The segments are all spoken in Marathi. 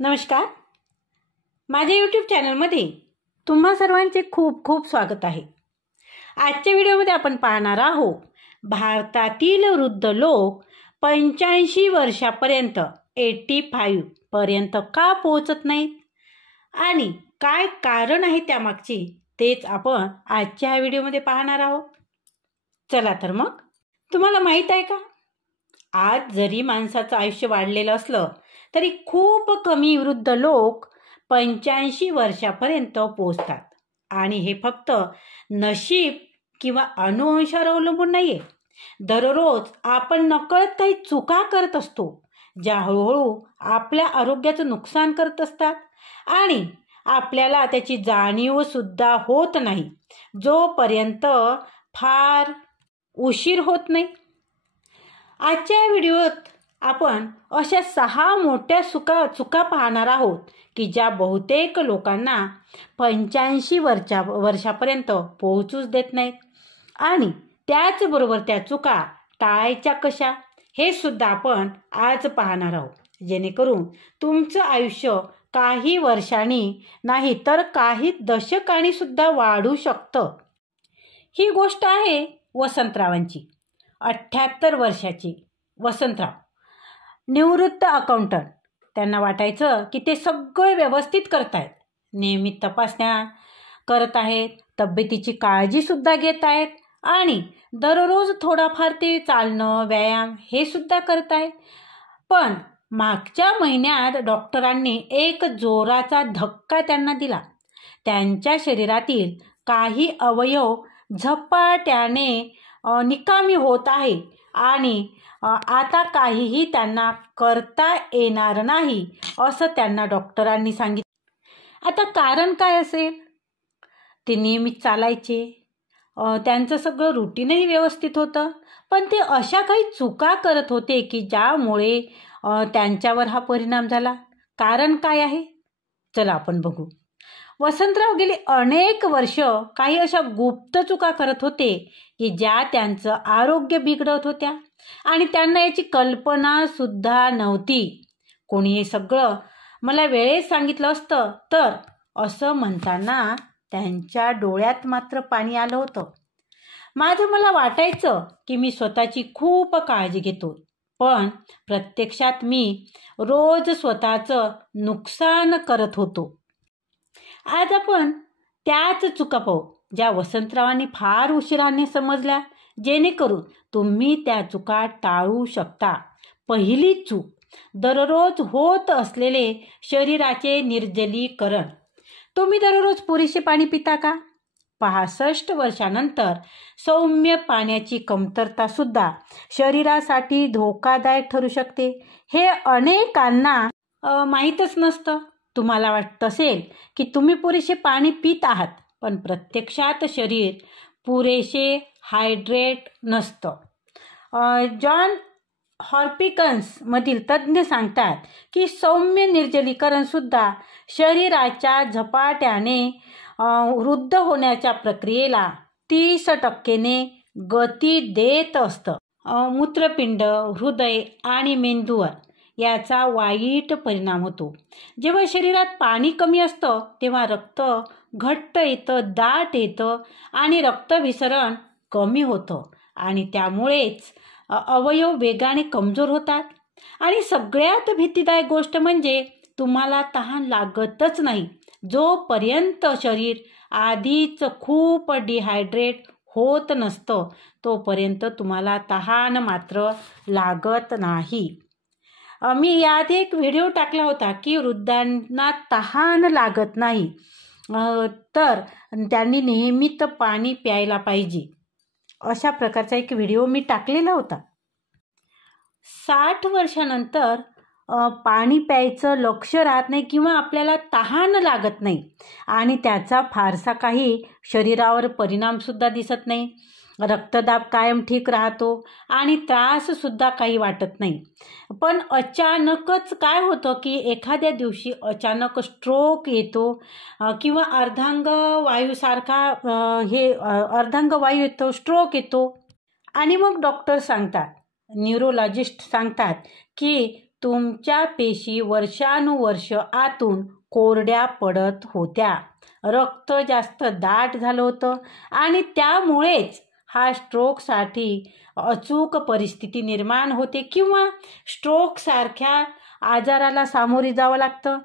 नमस्कार. माझ्या यूट्यूब चॅनलमध्ये तुम्हा सर्वांचे खूप खूप स्वागत आहे. आजच्या व्हिडिओमध्ये आपण पाहणार आहोत भारतातील वृद्ध लोक 85 वर्षापर्यंत 85 पर्यंत का पोहोचत नाहीत आणि काय कारण आहे त्यामागची, तेच आपण आजच्या व्हिडिओमध्ये पाहणार आहोत. चला तर मग, तुम्हाला माहीत आहे का, आज जरी माणसाचं आयुष्य वाढलेलं असलं तरी खूप कमी वृद्ध लोक 85 वर्षापर्यंत पोहोचतात. आणि हे फक्त नशीब किंवा अनुवंशावर अवलंबून नाही आहे. दररोज आपण नकळत काही चुका करत असतो, ज्या हळूहळू आपल्या आरोग्याचं नुकसान करत असतात आणि आपल्याला त्याची जाणीवसुद्धा होत नाही, जोपर्यंत फार उशीर होत नाही. आजच्या व्हिडिओत आपण अशा 6 मोठ्या चुका पाहणार आहोत की ज्या बहुतेक लोकांना 85 वर्षापर्यंत पोहोचूच देत नाहीत. आणि त्याचबरोबर त्या चुका टाळायच्या कशा, हे सुद्धा आपण आज पाहणार आहोत, जेणेकरून तुमचं आयुष्य काही वर्षांनी नाही तर काही दशकांनी सुद्धा वाढू शकतं. ही गोष्ट आहे वसंतरावांची. 78 वर्षाची वसंतराव, निवृत्त अकाउंटंट. त्यांना वाटायचं की ते सगळं व्यवस्थित करतायत, नियमित तपासण्या करत आहेत, तब्येतीची काळजीसुद्धा घेत आहेत आणि दररोज थोडाफार ते चालणं, व्यायाम हे सुद्धा करत आहेत. पण मागच्या महिन्यात डॉक्टरांनी एक जोराचा धक्का त्यांना दिला. त्यांच्या शरीरातील काही अवयव झपाट्याने निकामी होत आहे आणि आता काहीही त्यांना करता येणार नाही, असं त्यांना डॉक्टरांनी सांगितलं. आता कारण काय असेल? ते नियमित चालायचे, त्यांचं सगळं रुटीनही व्यवस्थित होतं, पण ते अशा काही चुका करत होते की ज्यामुळे त्यांच्यावर हा परिणाम झाला. कारण काय आहे? चला आपण बघू. वसंतराव गेली अनेक वर्ष काही अशा गुप्त चुका करत होते की ज्या त्यांचं आरोग्य बिघडवत होत्या आणि त्यांना याची कल्पना सुद्धा नव्हती. कोणी हे सगळं मला वेळेत सांगितलं असतं तर, असं म्हणताना त्यांच्या डोळ्यात मात्र पाणी आलं होतं. मला वाटायचं की मी स्वतःची खूप काळजी घेतो, पण प्रत्यक्षात मी रोज स्वतःचं नुकसान करत होतो. आज आपण त्याच चुका पाहू ज्या वसंतरावांनी फार उशिराने समजल्या, जेणेकरून तुम्ही त्या चुका टाळू शकता. पहिली चूक, दररोज होत असलेले शरीराचे निर्जलीकरण. तुम्ही दररोज पुरेसे पाणी पिता का? 65 वर्षानंतर सौम्य पाण्याची कमतरता सुद्धा शरीरासाठी धोकादायक ठरू शकते. हे अनेकांना माहीतच नसतं. तुम्हाला वाटत असेल की तुम्ही पुरेसे पाणी पित आहात, पण प्रत्यक्षात शरीर पुरेसे हायड्रेट नसतं. जॉन हॉपकिन्स मधील तज्ज्ञ सांगतात की सौम्य निर्जलीकरण सुद्धा शरीराच्या झपाट्याने वृद्ध होण्याच्या प्रक्रियेला 30% गती देत असतं. मूत्रपिंड, हृदय आणि मेंदूवर याचा वाईट परिणाम होतो. जेव्हा शरीरात पाणी कमी असतं तेव्हा रक्त घट्ट येतं, दाट येतं आणि रक्तभिसरण कमी होतं आणि त्यामुळेच अवयव वेगाने कमजोर होतात. आणि सगळ्यात भीतीदायक गोष्ट म्हणजे तुम्हाला तहान लागतच नाही. जोपर्यंत शरीर आधीच खूप डिहायड्रेट होत नसतं तोपर्यंत तुम्हाला तहान मात्र लागत नाही. मी याआधी एक व्हिडिओ टाकला होता की वृद्धांना तहान लागत नाही तर त्यांनी नियमित पाणी प्यायला पाहिजे, अशा प्रकारचा एक व्हिडिओ मी टाकलेला होता. 60 वर्षानंतर पाणी प्यायचं लक्ष राहत नाही किंवा आपल्याला तहान लागत नाही आणि त्याचा फारसा काही शरीरावर परिणामसुद्धा दिसत नाही. रक्तदाब कायम ठीक राहतो आणि त्राससुद्धा काही वाटत नाही. पण अचानकच काय होतं की एखाद्या दिवशी अचानक स्ट्रोक येतो किंवा अर्धांगवायू येतो, स्ट्रोक येतो आणि मग डॉक्टर सांगतात, न्यूरोलॉजिस्ट सांगतात की तुमच्या पेशी वर्षानुवर्ष आतून कोरड्या पडत होत्या. रक्त जास्त दाट झालं होतं आणि त्यामुळेच हा स्ट्रोकसाठी अचूक परिस्थिती निर्माण होते किंवा स्ट्रोकसारख्या आजाराला सामोरे जावं लागतं.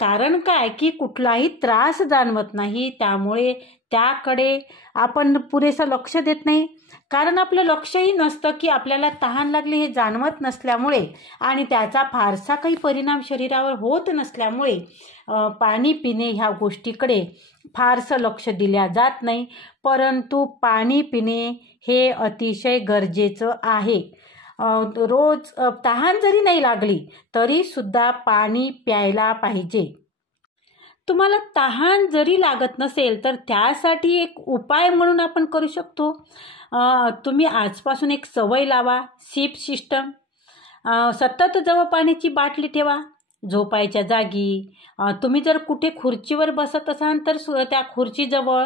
कारण काय की कुठलाही त्रास जाणवत नाही, त्यामुळे त्याकडे आपण पुरेसं लक्ष देत नाही. कारण आपलं लक्षही नसतं की आपल्याला तहान लागली हे जाणवत नसल्यामुळे आणि त्याचा फारसा काही परिणाम शरीरावर होत नसल्यामुळे पाणी पिणे ह्या गोष्टीकडे फारसं लक्ष दिल्या जात नाही. परंतु पाणी पिणे हे अतिशय गरजेचं आहे. रोज तहान जरी नाही लागली तरी सुद्धा पाणी प्यायला पाहिजे. तुम्हाला तहान जरी लागत नसेल तर त्यासाठी एक उपाय म्हणून आपण करू शकतो. तुम्ही आजपासून एक सवय लावा, सिप सिस्टम. सतत जवळ पाण्याची बाटली ठेवा झोपायच्या जागी. तुम्ही जर कुठे खुर्चीवर बसत असाल तर त्या खुर्चीजवळ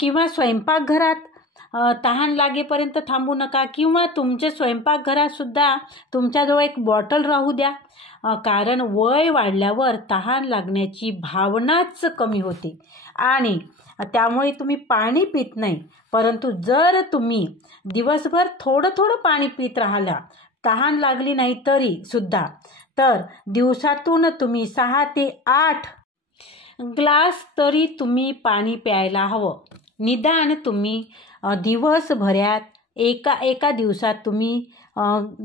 किंवा स्वयंपाकघरात तहान लागेपर्यंत थांबू नका किंवा तुमच्या स्वयंपाकघरातसुद्धा तुमच्याजवळ एक बॉटल राहू द्या. कारण वय वाढल्यावर तहान लागण्याची भावनाच कमी होते आणि त्यामुळे तुम्ही पाणी पित नाही. परंतु जर तुम्ही दिवसभर थोडं थोडं पाणी पित राहिला, तहान लागली नाही तरी सुद्धा, तर दिवसातून तुम्ही 6 ते 8 ग्लास तरी तुम्ही पाणी प्यायला हवं. निदान तुम्ही दिवसभरात एका दिवसात तुम्ही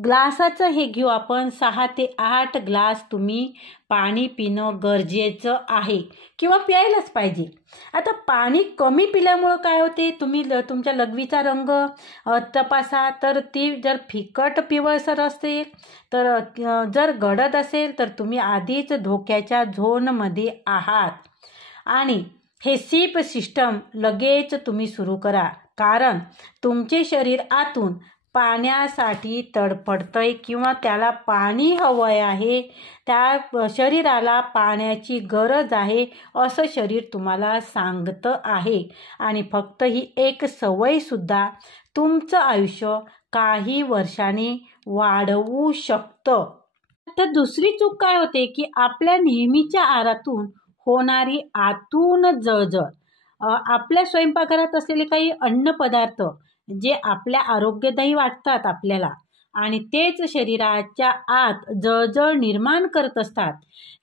ग्लासाचं हे घेऊ आपण 6 ते 8 ग्लास तुम्ही पाणी पिणं गरजेचं आहे किंवा प्यायलाच पाहिजे. आता पाणी कमी पिल्यामुळं काय होते, तुम्ही तुमच्या लघवीचा रंग तपासा, तर ती जर फिकट पिवळसर असेल तर जर गडद असेल तर तुम्ही आधीच धोक्याच्या झोनमध्ये आहात. आणि हे सिप सिस्टम लगेच तुम्ही सुरू करा, कारण तुमचे शरीर आतून पाण्यासाठी तडफडतंय किंवा त्याला पाणी हवं आहे, त्या शरीराला पाण्याची गरज आहे असं शरीर तुम्हाला सांगतं आहे. आणि फक्त ही एक सवयसुद्धा तुमचं आयुष्य काही वर्षांनी वाढवू शकतं. तर दुसरी चूक काय होते की आपल्या नेहमीच्या आहारातून होणारी आतून जळजळ. आपल्या स्वयंपाकघरात असलेले काही अन्नपदार्थ जे आपल्या आरोग्यदायी वाटतात आपल्याला आणि तेच शरीराच्या आत जळजळ निर्माण करत असतात.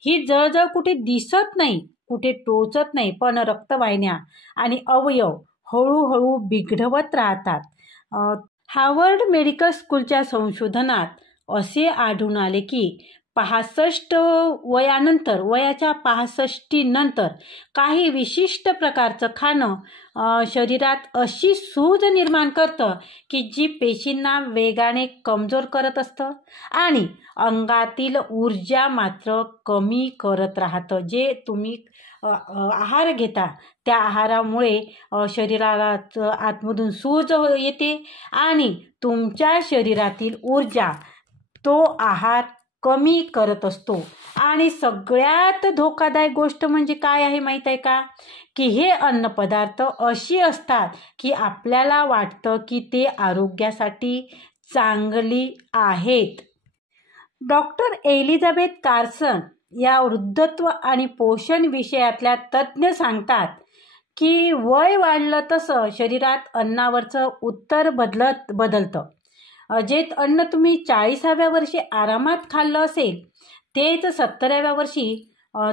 ही जळजळ कुठे दिसत नाही, कुठे टोचत नाही, पण रक्तवाहिन्या आणि अवयव हळूहळू बिघडवत राहतात. हार्वर्ड मेडिकल स्कूलच्या संशोधनात असे आढळून आले की 65 वयानंतर, वयाच्या 65 नंतर काही विशिष्ट प्रकारचं खाणं शरीरात अशी सूज निर्माण करतं की जी पेशींना वेगाने कमजोर करत असतं आणि अंगातील ऊर्जा मात्र कमी करत राहतं. जे तुम्ही आहार घेता त्या आहारामुळे शरीराला आतमधून सूज येते आणि तुमच्या शरीरातील ऊर्जा तो आहार कमी करत असतो. आणि सगळ्यात धोकादायक गोष्ट म्हणजे काय आहे माहीत आहे का, की हे अन्नपदार्थ अशी असतात की आपल्याला वाटतं की ते आरोग्यासाठी चांगली आहेत. डॉक्टर एलिझाबेथ कार्सन या वृद्धत्व आणि पोषण विषयातल्या तज्ज्ञ सांगतात की वय वाढलं तसं शरीरात अन्नावरचं उत्तर बदलतं. जे अन्न तुम्ही 40व्या वर्षी आरामात खाल्लं असेल तेच 70व्या वर्षी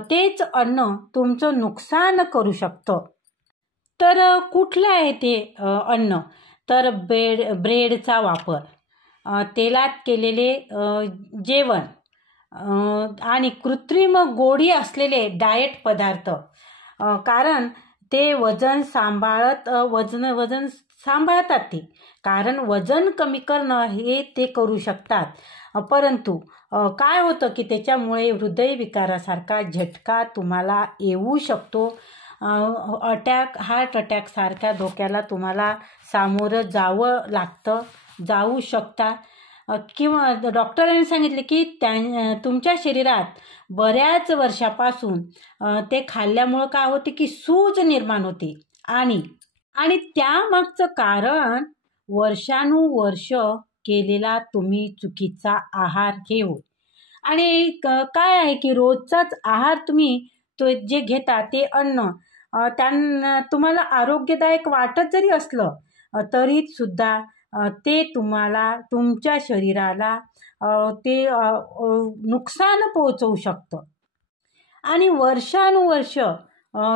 तेच अन्न तुमचं नुकसान करू शकतं. तर कुठलं आहे ते अन्न, तर ब्रेडचा वापर, तेलात केलेले जेवण आणि कृत्रिम गोडी असलेले डाएट पदार्थ. कारण ते वजन सांभाळतात ते, कारण वजन कमी करणं हे ते करू शकतात. परंतु काय होतं की त्याच्यामुळे हृदयविकारासारखा झटका तुम्हाला येऊ शकतो. हार्ट अटॅक सारख्या धोक्याला तुम्हाला सामोरं जाऊ शकता. किंवा डॉक्टरांनी सांगितले की तुमच्या शरीरात बऱ्याच वर्षापासून ते खाल्ल्यामुळं काय होते की सूज निर्माण होते आणि त्यामागचं कारण वर्षानुवर्ष केलेला तुम्ही चुकीचा आहार हे होय. काय आहे की रोजचाच आहार तुम्ही तो जे घेता ते अन्न त्यांना तुम्हाला आरोग्यदायक वाटत जरी असलं तरी सुद्धा ते तुम्हाला तुमच्या शरीराला ते नुकसान पोहोचवू शकतं. आणि वर्षानुवर्ष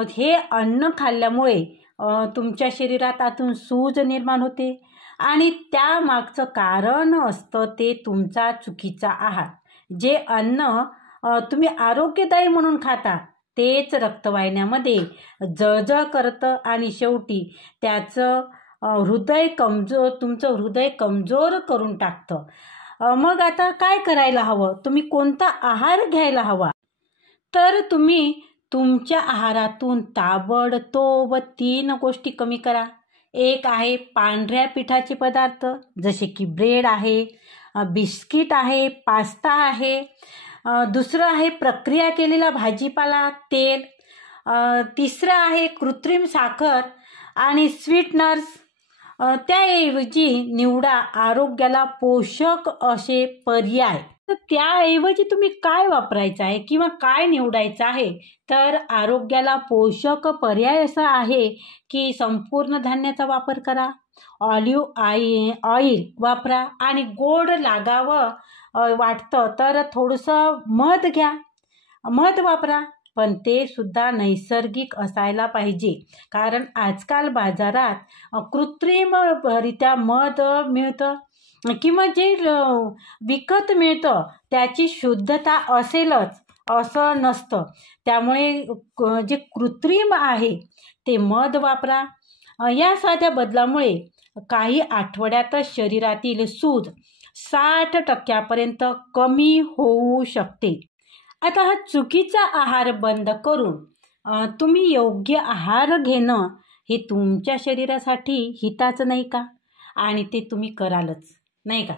हे अन्न खाल्ल्यामुळे तुमच्या शरीरात आतून सूज निर्माण होते आणि त्यामागचं कारण असतं ते तुमचा चुकीचा आहार. जे अन्न तुम्ही आरोग्यदायी म्हणून खाता तेच रक्तवाहिन्यामध्ये जळजळ करतं आणि शेवटी त्याचं तुमचं हृदय कमजोर करून टाकतं. मग आता काय करायला हवं? तुम्ही कोणता आहार घ्यायला हवा? तर तुम्ही तुमच्या आहारातून ताबडतोब 3 गोष्टी कमी करा. एक आहे पांढऱ्या पिठाचे पदार्थ जसे की ब्रेड आहे, बिस्किट आहे, पास्ता आहे. दुसरं आहे प्रक्रिया केलेला भाजीपाला, तेल. तिसरं आहे कृत्रिम साखर आणि स्वीटनर्स. त्याऐवजी निवडा आरोग्याला पोषक असे पर्याय. तर त्याऐवजी तुम्ही काय वापरायचं आहे किंवा काय निवडायचं आहे? तर आरोग्याला पोषक पर्याय असा आहे की संपूर्ण धान्याचा वापर करा, ऑइल वापरा आणि गोड लागावं वाटतं तर थोडंसं मध घ्या, मध वापरा. पण ते सुद्धा नैसर्गिक असायला पाहिजे, कारण आजकाल बाजारात कृत्रिमरित्या मध मिळतं किंवा जे विकत मिळतं त्याची शुद्धता असेलच असं नसतं. त्यामुळे जे कृत्रिम आहे ते मध वापरा. या साध्या बदलामुळे काही आठवड्यातच शरीरातील सूज 60% कमी होऊ शकते. आता हा चुकीचा आहार बंद करून तुम्ही योग्य आहार घेणं हे तुमच्या शरीरासाठी हिताचं नाही का? आणि ते तुम्ही करालच नाही का?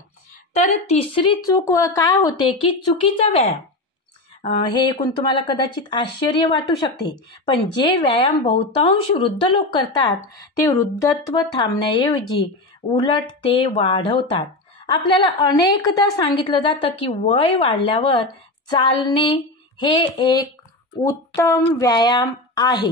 तर तिसरी चूक काय होते की चुकीचा व्यायाम. हे ऐकून तुम्हाला कदाचित आश्चर्य वाटू शकते, पण जे व्यायाम बहुतांश वृद्ध लोक करतात ते वृद्धत्व थांबण्याऐवजी उलट ते वाढवतात. आपल्याला अनेकदा सांगितलं जातं की वय वाढल्यावर चालणे हे एक उत्तम व्यायाम आहे.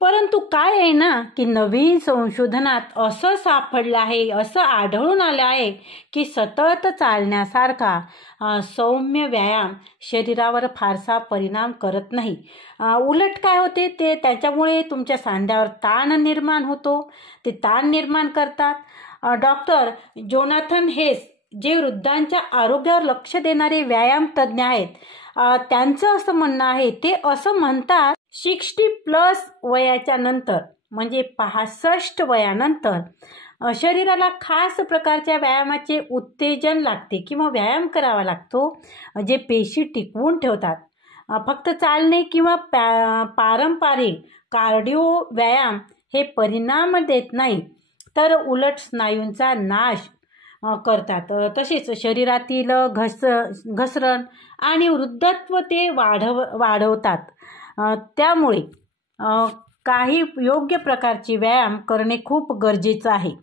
परंतु काय आहे ना की नवीन संशोधनात असं सापडलं आहे, असं आढळून आलं आहे की सतत चालण्यासारखा सौम्य व्यायाम शरीरावर फारसा परिणाम करत नाही. उलट काय होते ते त्याच्यामुळे तुमच्या सांध्यावर ताण निर्माण होतो. ते ताण निर्माण करतात. डॉक्टर जोनाथन हेस जे वृद्धांच्या आरोग्यावर लक्ष देणारे व्यायाम तज्ज्ञ आहेत, त्यांचं असं म्हणणं आहे, ते असं म्हणतात 60+ वयाच्या नंतर म्हणजे 65 वयानंतर शरीराला खास प्रकारच्या व्यायामाचे उत्तेजन लागते किंवा व्यायाम करावा लागतो जे पेशी टिकवून ठेवतात. फक्त चालणे किंवा पारंपरिक कार्डिओ व्यायाम हे परिणाम देत नाही, तर उलट स्नायूंचा नाश करतात. तसेच शरीरातील घसरण आणि वृद्धत्व ते वाढवतात. त्यामुळे काही योग्य प्रकारचे व्यायाम करणे खूप गरजेचं आहे.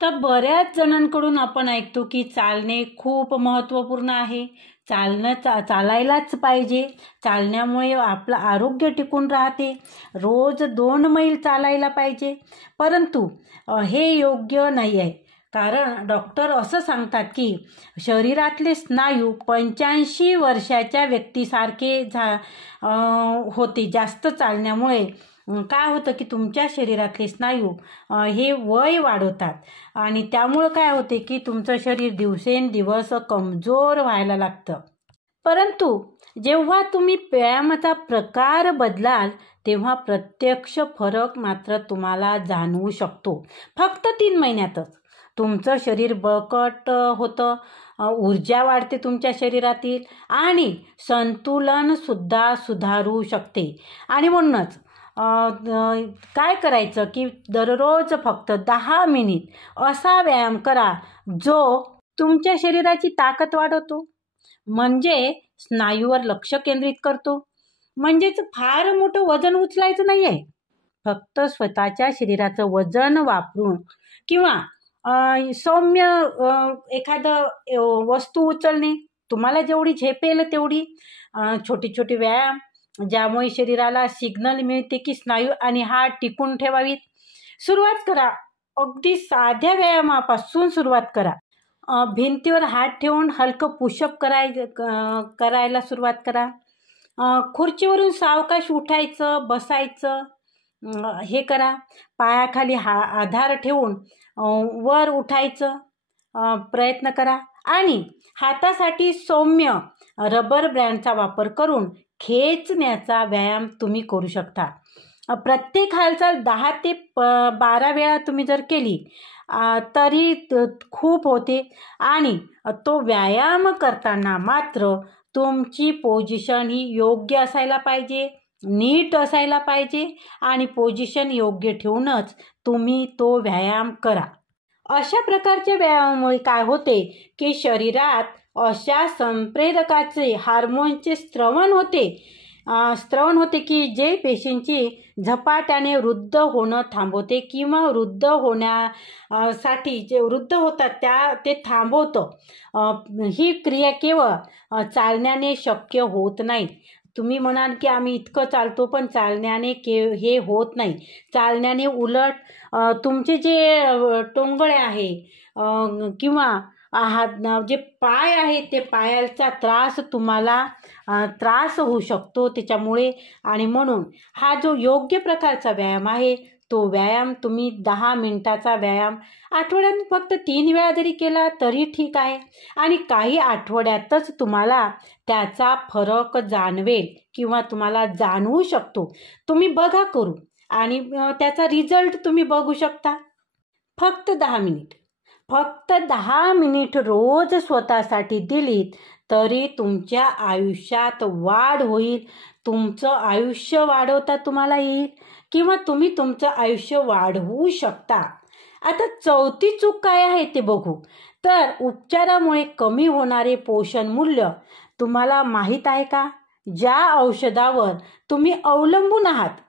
तर बऱ्याच जणांकडून आपण ऐकतो की चालणे खूप महत्त्वपूर्ण आहे, चालायलाच पाहिजे, चालण्यामुळे आपलं आरोग्य टिकून राहते, रोज 2 मैल चालायला पाहिजे. परंतु हे योग्य नाही आहे, कारण डॉक्टर असं सांगतात की शरीरातले स्नायू 85 वर्षाच्या व्यक्तीसारखे होते. जास्त चालण्यामुळे काय होतं की तुमच्या शरीरातले स्नायू हे वय वाढवतात आणि त्यामुळं काय होते की तुमचं शरीर दिवसेंदिवस कमजोर व्हायला लागतं. परंतु जेव्हा तुम्ही व्यायामाचा प्रकार बदलाल तेव्हा प्रत्यक्ष फरक मात्र तुम्हाला जाणवू शकतो. फक्त 3 महिन्यातच तुमचं शरीर बळकट होतं, ऊर्जा वाढते तुमच्या शरीरातील आणि संतुलन सुद्धा सुधारू शकते. आणि म्हणूनच काय करायचं की दररोज फक्त 10 मिनिट असा व्यायाम करा जो तुमच्या शरीराची ताकद वाढवतो, म्हणजे स्नायूवर लक्ष केंद्रित करतो. म्हणजेच फार मोठं वजन उचलायचं नाही आहे, फक्त स्वतःच्या शरीराचं वजन वापरून किंवा सौम्य एखादं वस्तू उचलणे तुम्हाला जेवढी झेपेल तेवढी छोटी छोटी व्यायाम, ज्यामुळे शरीराला सिग्नल मिळते की स्नायू आणि हाड टिकून ठेवावीत. सुरुवात करा, अगदी साध्या व्यायामापासून सुरुवात करा. भिंतीवर हात ठेवून हलकं पुशअप करायला सुरुवात करा. खुर्चीवरून सावकाश उठायचं, बसायचं, हे करा. पायाखाली आधार ठेवून वर उठायचं प्रयत्न करा. आणि हातासाठी सौम्य रबर बँडचा वापर करून खेचण्याचा व्यायाम तुम्ही करू शकता. प्रत्येक हालचाल 10 ते 12 वेळा तुम्ही जर केली तरी खूप होते. आणि तो व्यायाम करताना मात्र तुमची पोझिशन ही योग्य असायला पाहिजे, नीट असायला पाहिजे आणि पोझिशन योग्य ठेवूनच तुम्ही तो व्यायाम करा. अशा प्रकारच्या व्यायामामुळे काय होते की शरीरात अशा संप्रेरकाचे हार्मोनचे स्त्रवण होते की जे पेशींची झपाट्याने वृद्ध होणं थांबवते किंवा वृद्ध होण्यासाठी जे वृद्ध होतात ते थांबवतं. ही क्रिया केवळ चालण्याने शक्य होत नाही. तुम्ही म्हणाल की आम्ही इतकं चालतो, पण चालण्याने हे होत नाही. चालण्याने उलट तुमचे जे टोंगळे आहे किंवा जे पाय आहेत ते पायाचा त्रास होऊ शकतो त्याच्यामुळे. आणि म्हणून हा जो योग्य प्रकारचा व्यायाम आहे तो व्यायाम तुम्ही 10 मिनिटाचा व्यायाम आठवड्यात फक्त 3 वेळा जरी केला तरी ठीक आहे. आणि काही आठवड्यातच तुम्हाला त्याचा फरक जाणवेल किंवा तुम्हाला जाणवू शकतो. तुम्ही बघा करू आणि त्याचा रिझल्ट तुम्ही बघू शकता. फक्त 10 मिनिट रोज स्वतःसाठी दिलीत तरी तुमच्या आयुष्यात वाढ होईल. तुमचं आयुष्य वाढवता तुम्हाला येईल किंवा तुम्ही तुमचं आयुष्य वाढवू शकता. आता चौथी चूक काय आहे ते बघू. तर उपचारामुळे कमी होणारे पोषण मूल्य तुम्हाला माहीत आहे का? ज्या औषधावर तुम्ही अवलंबून आहात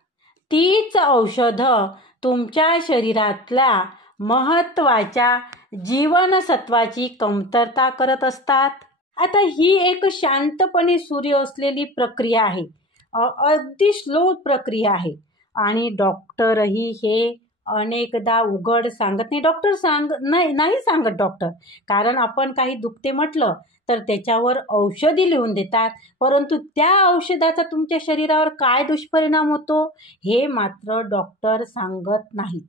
तीच औषधं तुमच्या शरीरातल्या महत्त्वाच्या जीवनसत्वाची कमतरता करत असतात. आता ही एक शांतपणे सुरू असलेली प्रक्रिया आहे, अगदी स्लो प्रक्रिया आहे. आणि डॉक्टरही हे अनेकदा उघड सांगत नाही. नाही सांगत डॉक्टर, कारण आपण काही दुखते म्हटलं तर त्याच्यावर औषधी लिहून देतात, परंतु त्या औषधाचा तुमच्या शरीरावर काय दुष्परिणाम होतो हे मात्र डॉक्टर सांगत नाहीत.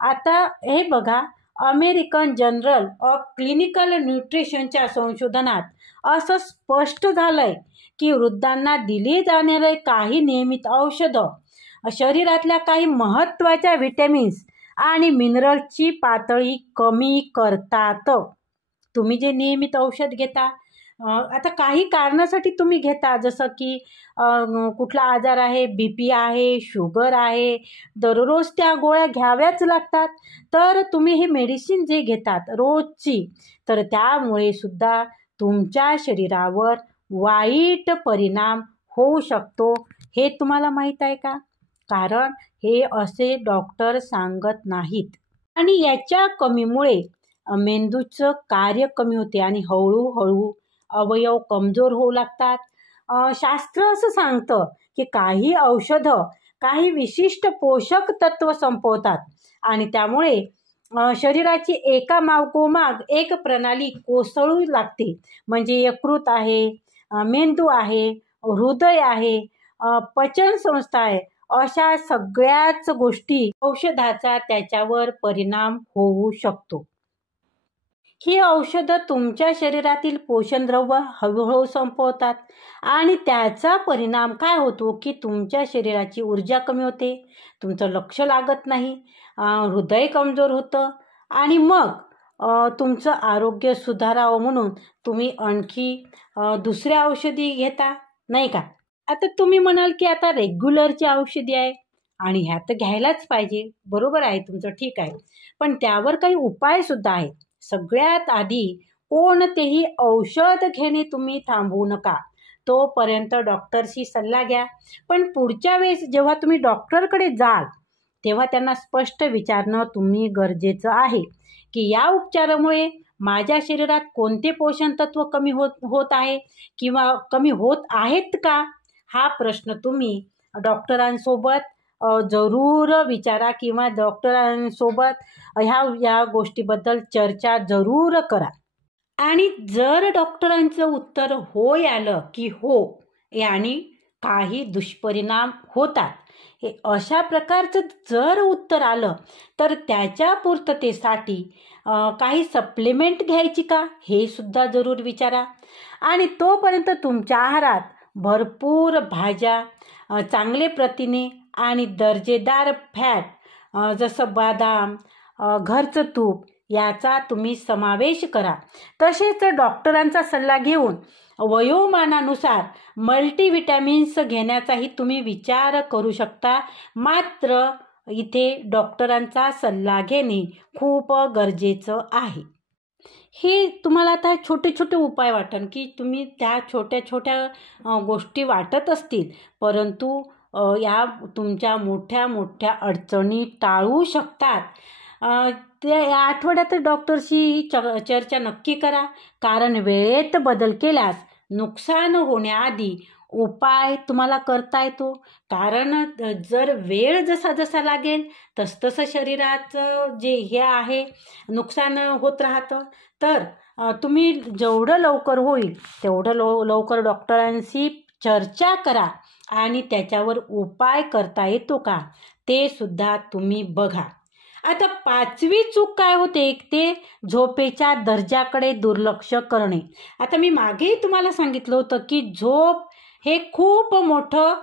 आता हे बघा, अमेरिकन जर्नल ऑफ क्लिनिकल न्यूट्रिशनच्या संशोधनात असं स्पष्ट झालंय की वृद्धांना दिली जाणारे काही नियमित औषधं शरीरातल्या काही महत्त्वाच्या व्हिटॅमिन्स आणि मिनरल्सची पातळी कमी करतात. तुम्ही जे नियमित औषध घेता, आता काही कारणासाठी तुम्ही घेता, जसं की कुठला आजार आहे, BP आहे, शुगर आहे, दररोज त्या गोळ्या घ्याव्याच लागतात. तर तुम्ही हे मेडिसिन जे घेतात रोजची, तर त्यामुळे सुद्धा तुमच्या शरीरावर वाईट परिणाम होऊ शकतो. हे तुम्हाला माहीत आहे का? कारण हे असे डॉक्टर सांगत नाहीत. आणि याच्या कमीमुळे मेंदूचं कार्य कमी होते आणि हळूहळू अवयव कमजोर होऊ लागतात. शास्त्र असं सांगतं की काही औषधं काही विशिष्ट पोषक तत्व संपवतात आणि त्यामुळे शरीराची एकामागोमाग एक प्रणाली कोसळू लागते. म्हणजे यकृत आहे, मेंदू आहे, हृदय आहे, पचन संस्था आहे, अशा सगळ्याच गोष्टी औषधाचा त्याच्यावर परिणाम होऊ शकतो. ही औषधं तुमच्या शरीरातील पोषणद्रव्य हळूहळू संपवतात आणि त्याचा परिणाम काय होतो की तुमच्या शरीराची ऊर्जा कमी होते, तुमचं लक्ष लागत नाही, हृदय कमजोर होतं आणि मग तुमचं आरोग्य सुधारावं म्हणून तुम्ही आणखी दुसऱ्या औषधी घेता, नाही का? आता तुम्ही म्हणाल की आता रेग्युलरची औषधी आहे आणि ह्या तर घ्यायलाच पाहिजे. बरोबर आहे तुमचं, ठीक आहे, पण त्यावर काही उपाय सुद्धा आहेत. सगळ्यात आधी कोणतेही औषध घेणे तुम्ही थांबवू नका. तोपर्यंत डॉक्टरशी सल्ला घ्या. पण पुढच्या वेळेस जेव्हा तुम्ही डॉक्टरकडे जाल तेव्हा त्यांना स्पष्ट विचारणं तुम्ही गरजेचं आहे की या उपचारामुळे माझ्या शरीरात कोणते पोषण तत्व कमी होत आहे किंवा कमी होत आहेत का, हा प्रश्न तुम्ही डॉक्टरांसोबत जरूर विचारा किंवा डॉक्टरांसोबत ह्या गोष्टीबद्दल चर्चा जरूर करा. आणि जर डॉक्टरांचं उत्तर होय आलं की हो याने काही दुष्परिणाम होतात, हे अशा प्रकारचं जर उत्तर आलं तर त्याच्या पूर्ततेसाठी काही सप्लिमेंट घ्यायची का हे सुद्धा जरूर विचारा. आणि तोपर्यंत तुमच्या आहारात भरपूर भाज्या, चांगले प्रथिने आणि दर्जेदार फॅट जसं बदाम, घरचं तूप याचा तुम्ही समावेश करा. तसेच डॉक्टरांचा सल्ला घेऊन वयोमानानुसार मल्टीव्हिटॅमिन्स घेण्याचाही तुम्ही विचार करू शकता. मात्र इथे डॉक्टरांचा सल्ला घेणे खूप गरजेचं आहे. हे तुम्हाला आता छोटे छोटे उपाय वाटेल की तुम्ही त्या छोट्या छोट्या गोष्टी वाटत असतील, परंतु या तुमच्या मोठ्या मोठ्या अडचणी टाळू शकतात. त्या या आठवड्यात डॉक्टरशी चर्चा नक्की करा, कारण वेळेत बदल केल्यास नुकसान होण्याआधी उपाय तुम्हाला करता येतो. कारण जर वेळ जसा जसा लागेल तसतसं शरीराचं जे हे आहे नुकसान होत राहतं. तर तुम्ही जेवढं लवकर होईल तेवढं लवकर डॉक्टरांशी चर्चा करा आणि त्याच्यावर उपाय करता येतो का ते सुद्धा तुम्ही बघा. आता 5वी चूक काय होते, ते झोपेच्या दर्जाकडे दुर्लक्ष करणे. आता मी मागेही तुम्हाला सांगितलं होतं की झोप हे खूप मोठं,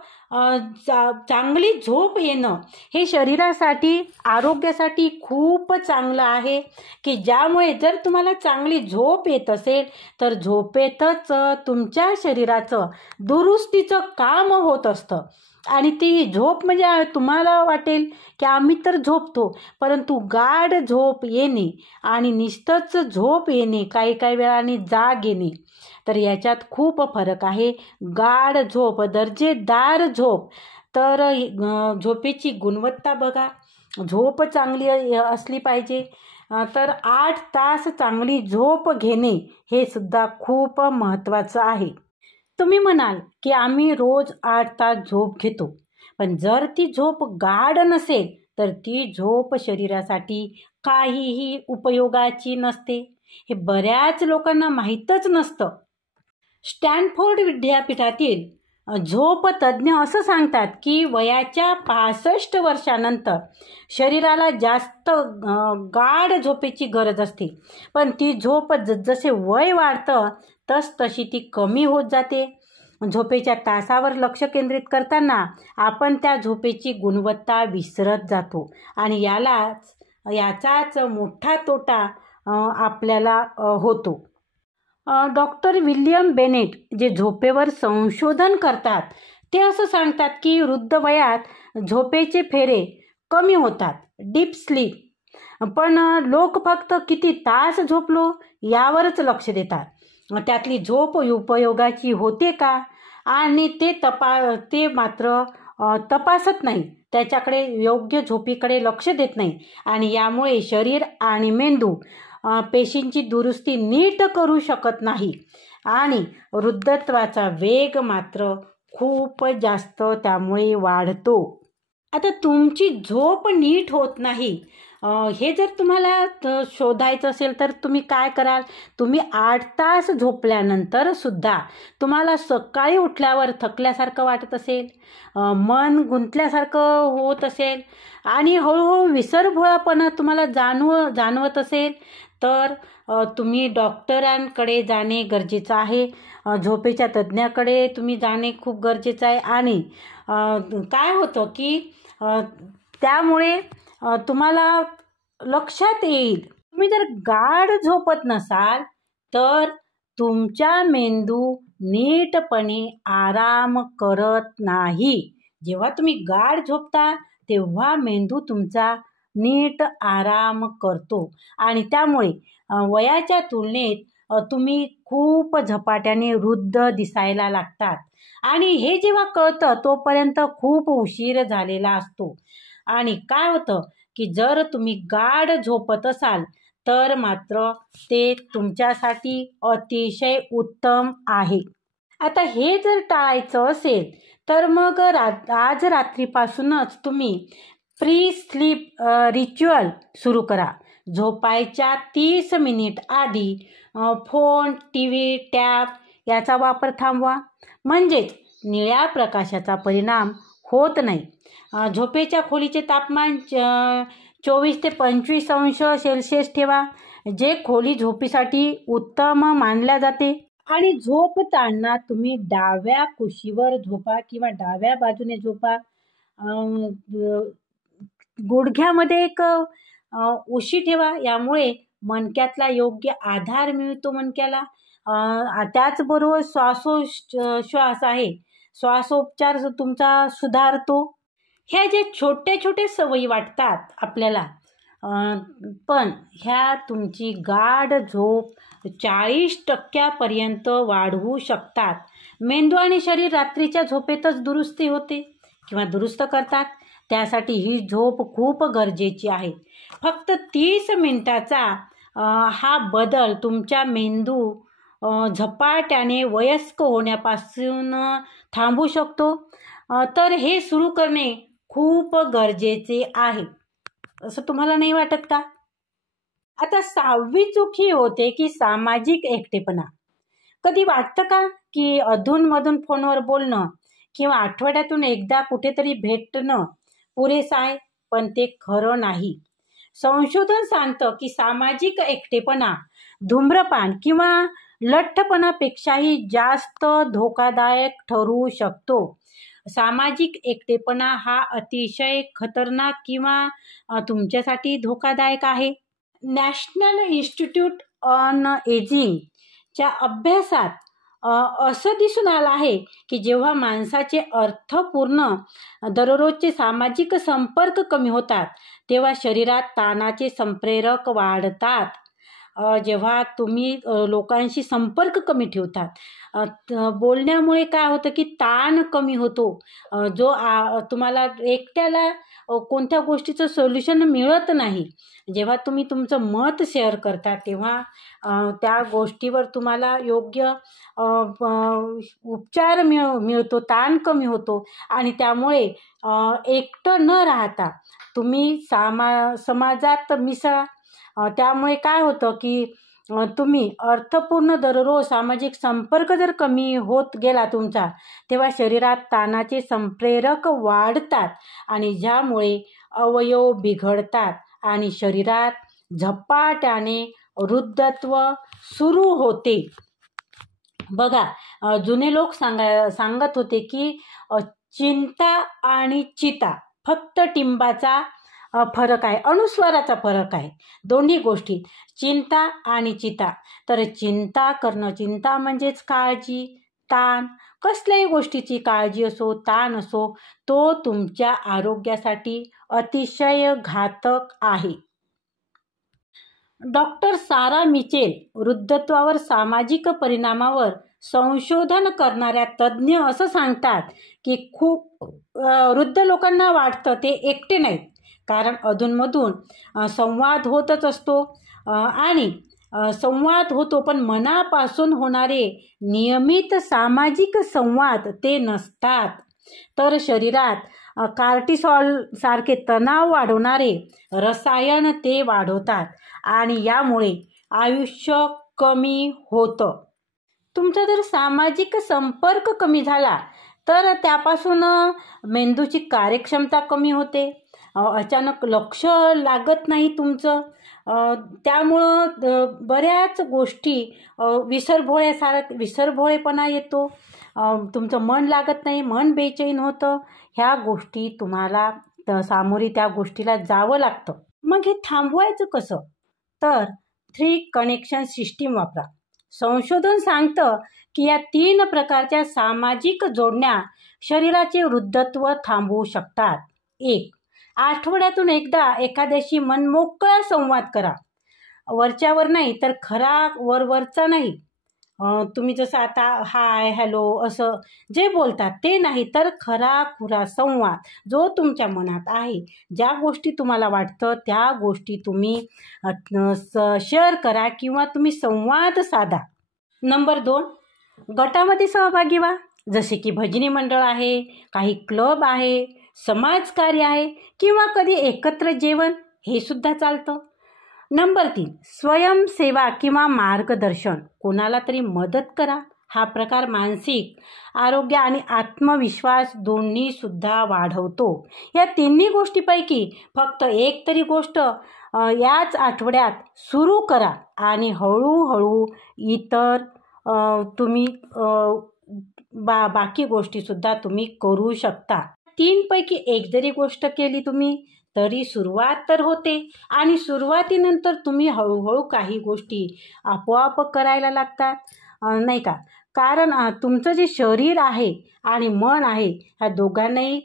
चांगली झोप येणं हे शरीरासाठी, आरोग्यासाठी खूप चांगलं आहे. की ज्यामुळे जर तुम्हाला चांगली झोप येत असेल तर झोपेतच तुमच्या शरीराचं दुरुस्तीचं काम होत असतं. आणि ती झोप म्हणजे तुम्हाला वाटेल की आम्ही तर झोपतो, परंतु गाढ झोप येणे आणि नुसतंच झोप येणे, काही काही वेळाने जाग येणे, तर याच्यात खूप फरक आहे. गाढ झोप, दर्जेदार झोप, तर झोपेची गुणवत्ता बघा. झोप चांगली असली पाहिजे, तर 8 तास चांगली झोप घेणे हे सुद्धा खूप महत्त्वाचं आहे. तुम्ही म्हणाल की आम्ही रोज 8 तास झोप घेतो, पण जर ती झोप गाढ नसेल तर ती झोप शरीरासाठी काहीही उपयोगाची नसते. हे बऱ्याच लोकांना माहीतच नसतं. स्टॅनफोर्ड विद्यापीठातील झोप तज्ज्ञ असं सांगतात की वयाच्या 65 वर्षानंतर शरीराला जास्त गाढ झोपेची गरज असते, पण ती झोप जसे वय वाढतं तशी ती कमी होत जाते. झोपेच्या तासावर लक्ष केंद्रित करताना आपण त्या झोपेची गुणवत्ता विसरत जातो आणि याचाच मोठा तोटा आपल्याला होतो. डॉक्टर विल्यम बेनेट जे झोपेवर संशोधन करतात ते असं सांगतात की वृद्ध वयात झोपेचे फेरे कमी होतात, डीप स्लीप, पण लोक फक्त किती तास झोपलो यावरच लक्ष देतात. त्यातली झोप उपयोगाची होते का आणि ते मात्र तपासत नाही, त्याच्याकडे योग्य झोपीकडे लक्ष देत नाही आणि यामुळे शरीर आणि मेंदू पेशींची दुरुस्ती नीट करू शकत नाही आणि वृद्धत्वाचा वेग मात्र खूप जास्त त्यामुळे वाढतो. आता तुमची झोप नीट होत नाही हे जर तुम्हाला शोधायचं असेल तर तुम्ही काय कराल, तुम्ही 8 तास झोपल्यानंतर सुद्धा तुम्हाला सकाळी उठल्यावर थकल्यासारखं वाटत असेल, मन गुंतल्यासारखं होत असेल आणि हळूहळू विसरभोळापणा तुम्हाला जाणवत असेल तर तुम्ही डॉक्टरांकडे जाणे गरजेचं आहे. झोपेच्या तज्ज्ञाकडे तुम्ही जाणे खूप गरजेचं आहे. आणि काय होतं की त्यामुळे तुम्हाला लक्षात येईल, तुम्ही जर गाढ झोपत नसाल तर तुमचा मेंदू नीटपणे आराम करत नाही. जेव्हा तुम्ही गाढ झोपता तेव्हा मेंदू तुमचा नीट आराम करतो आणि त्यामुळे वयाच्या तुलनेत तुम्ही खूप झपाट्याने वृद्ध दिसायला लागतात आणि हे जेव्हा कळतं तोपर्यंत खूप उशीर झालेला असतो. आणि काय होतं की जर तुम्ही गाढ झोपत असाल तर मात्र ते तुमच्यासाठी अतिशय उत्तम आहे. आता हे जर टाळायचं असेल तर मग आज रात्रीपासूनच तुम्ही प्री स्लीप रिच्युअल सुरू करा. झोपायच्या 30 मिनिट आधी फोन, टी व्ही, टॅब याचा वापर थांबवा. म्हणजेच निळ्या प्रकाशाचा परिणाम होत नाही. झोपेच्या खोलीचे तापमान 24 ते 25 अंश सेल्सिअस ठेवा, जे खोली झोपीसाठी उत्तम मानल्या जाते. आणि झोपताना तुम्ही डाव्या कुशीवर झोपा किंवा डाव्या बाजूने झोपा. गुडघ्यामध्ये एक उशी ठेवा, यामुळे मणक्यातला योग्य आधार मिळतो मणक्याला. त्याचबरोबर श्वासोच्छ्वास आहे, श्वासोपचार तुमचा सुधारतो. ह्या जे छोटे छोटे सवयी वाटतात आपल्याला, पण ह्या तुमची गाढ झोप 40% वाढवू शकतात. मेंदू आणि शरीर रात्रीच्या झोपेतच दुरुस्ती होते किंवा दुरुस्त करतात. त्यासाठी ही झोप खूप गरजेची आहे. फक्त 30 मिनिटाचा हा बदल तुमच्या मेंदू झपाट्याने वयस्क होण्यापासून थांबवू शकतो. तर हे सुरू करणे खूप गरजेचे आहे, असं तुम्हाला नाही वाटत का? आता 6वी चूक ही होते की सामाजिक एकटेपणा. कधी वाटतं का की अधूनमधून फोनवर बोलणं किंवा आठवड्यातून एकदा कुठेतरी भेटणं पुरेसं आहे? पण ते खरं नाही. संशोधन सांगतं की सामाजिक एकटेपणा धूम्रपान किंवा लठ्ठपणापेक्षाही जास्त धोकादायक ठरू शकतो. सामाजिक एकटेपणा हा अतिशय खतरनाक किंवा तुमच्यासाठी धोकादायक आहे. नॅशनल इन्स्टिट्यूट ऑन एजिंगच्या अभ्यासात असं दिसून आलं आहे की जेव्हा माणसाचे अर्थपूर्ण दररोजचे सामाजिक संपर्क कमी होतात तेव्हा शरीरात ताणाचे संप्रेरक वाढतात. जेव्हा तुम्ही लोकांशी संपर्क कमी ठेवतात, बोलण्यामुळे काय होतं की ताण कमी होतो. जो तुम्हाला एकट्याला कोणत्या गोष्टीचं सोल्युशन मिळत नाही. जेव्हा तुम्ही तुमचं मत शेअर करता तेव्हा त्या गोष्टीवर तुम्हाला योग्य उपचार मिळतो, ताण कमी होतो आणि त्यामुळे एकटं न राहता तुम्ही समाजात मिसळा. त्यामुळे काय होतं की तुम्ही अर्थपूर्ण दररोज सामाजिक संपर्क जर कमी होत गेला तुमचा, तेव्हा शरीरात ताणाचे संप्रेरक वाढतात आणि ज्यामुळे अवयव बिघडतात आणि शरीरात झपाट्याने वृद्धत्व सुरू होते. बघा, जुने लोक सांगत होते की चिंता आणि चिता फक्त टिंबाचा फरक आहे, अनुस्वाराचा फरक आहे. दोन्ही गोष्टी चिंता आणि चिता. तर चिंता करणं, चिंता म्हणजेच काळजी, ताण, कसल्याही गोष्टीची काळजी असो, ताण असो, तो तुमच्या आरोग्यासाठी अतिशय घातक आहे. डॉक्टर सारा मिचेल वृद्धत्वावर सामाजिक परिणामावर संशोधन करणाऱ्या तज्ज्ञ असं सांगतात की खूप वृद्ध लोकांना वाटतं ते एकटे नाहीत, कारण अधूनमधून संवाद होतच असतो आणि संवाद होतो, पण मनापासून होणारे नियमित सामाजिक संवाद ते नसतात. तर शरीरात कार्टिसॉल सारखे तणाव वाढवणारे रसायन ते वाढवतात आणि यामुळे आयुष्य कमी होतं. तुमचा जर सामाजिक संपर्क कमी झाला तर त्यापासून मेंदूची कार्यक्षमता कमी होते, अचानक लक्ष लागत नाही तुमचं. त्यामुळं बऱ्याच गोष्टी विसरभोळेपणा येतो, तुमचं मन लागत नाही, मन बेचैन होतं. ह्या गोष्टी तुम्हाला सामोरी त्या गोष्टीला जावं लागतं. मग हे थांबवायचं कसं? तर 3 कनेक्शन सिस्टीम वापरा. संशोधन सांगतं की या 3 प्रकारच्या सामाजिक जोडण्या शरीराचे वृद्धत्व थांबवू शकतात. 1. आठवड्यातून एकदा एखाद्याशी मनमोकळा संवाद करा. वरच्यावर नाही तर खरा वरवरचा नाही. तुम्ही जसं आता हाय हॅलो असं जे बोलतात ते नाही, तर खरा संवाद जो तुमच्या मनात आहे, ज्या गोष्टी तुम्हाला वाटतं त्या गोष्टी तुम्ही शेअर करा किंवा तुम्ही संवाद साधा. नंबर 2, गटामध्ये सहभागी व्हा. जसे की भजनी मंडळ आहे, काही क्लब आहे, समाजकार्य आहे किंवा कधी एकत्र जेवण हे सुद्धा चालतं. नंबर 3, स्वयंसेवा किंवा मार्गदर्शन. कोणाला तरी मदत करा. हा प्रकार मानसिक आरोग्य आणि आत्मविश्वास दोन्ही सुद्धा वाढवतो. या तिन्ही गोष्टीपैकी फक्त एक तरी गोष्ट याच आठवड्यात सुरू करा आणि हळूहळू इतर तुम्ही बाकी गोष्टीसुद्धा तुम्ही करू शकता. 3 पैकी एक जरी गोष्ट केली तुम्ही तरी सुरुवात तर होते आणि सुरुवातीनंतर तुम्ही हळूहळू काही गोष्टी आपोआप करायला लागतात, नाही का? कारण तुमचं जे शरीर आहे आणि मन आहे ह्या दोघांनाही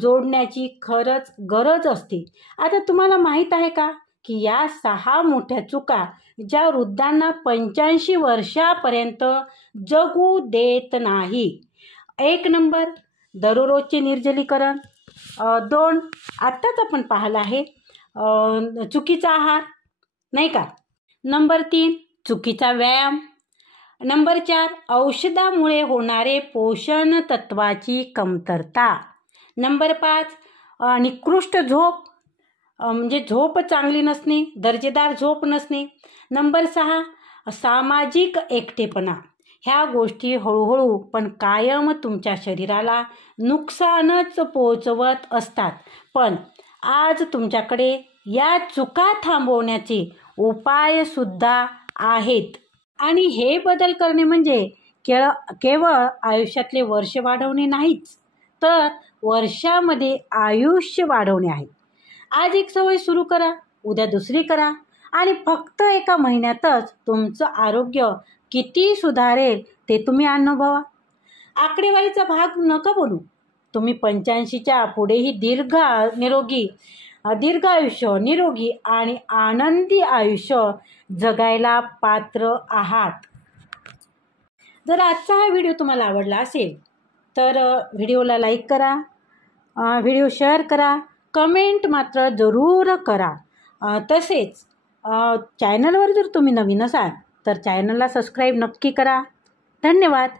जोडण्याची खरंच गरज असते. आता तुम्हाला माहीत आहे का की या 6 मोठ्या चुका ज्या वृद्धांना 85 वर्षापर्यंत जगू देत नाही. 1 नंबर, दररोजचे निर्जलीकरण. 2, आत्ताच आपण पाहिलं आहे चुकीचा आहार, नाही का? नंबर 3, चुकीचा व्यायाम. नंबर 4, औषधामुळे होणारे पोषण तत्वाची कमतरता. नंबर 5, निकृष्ट झोप, म्हणजे झोप चांगली नसणे, दर्जेदार झोप नसणे. नंबर 6, सामाजिक एकटेपणा. ह्या गोष्टी हळूहळू पण कायम तुमच्या शरीराला नुकसानच पोचवत असतात. पण आज तुमच्याकडे या चुका थांबवण्याचे उपायसुद्धा आहेत. आणि हे बदल करणे म्हणजे केवळ आयुष्यातले वर्ष वाढवणे नाहीच, तर वर्षामध्ये आयुष्य वाढवणे आहे. आज एक सवय सुरू करा, उद्या दुसरी करा आणि फक्त एका महिन्यातच तुमचं आरोग्य किती सुधारेल ते तुम्ही अनुभवा. आकडेवारीचा भाग नका बनू. तुम्ही 85च्या पुढेही दीर्घ आयुष्य, निरोगी आणि आनंदी आयुष्य जगायला पात्र आहात. जर आजचा हा व्हिडिओ तुम्हाला आवडला असेल तर व्हिडिओला लाईक करा, व्हिडिओ शेअर करा, कमेंट मात्र जरूर करा. तसेच चॅनलवर जर तुम्ही नवीन असाल तर चॅनलला सबस्क्राईब नक्की करा. धन्यवाद.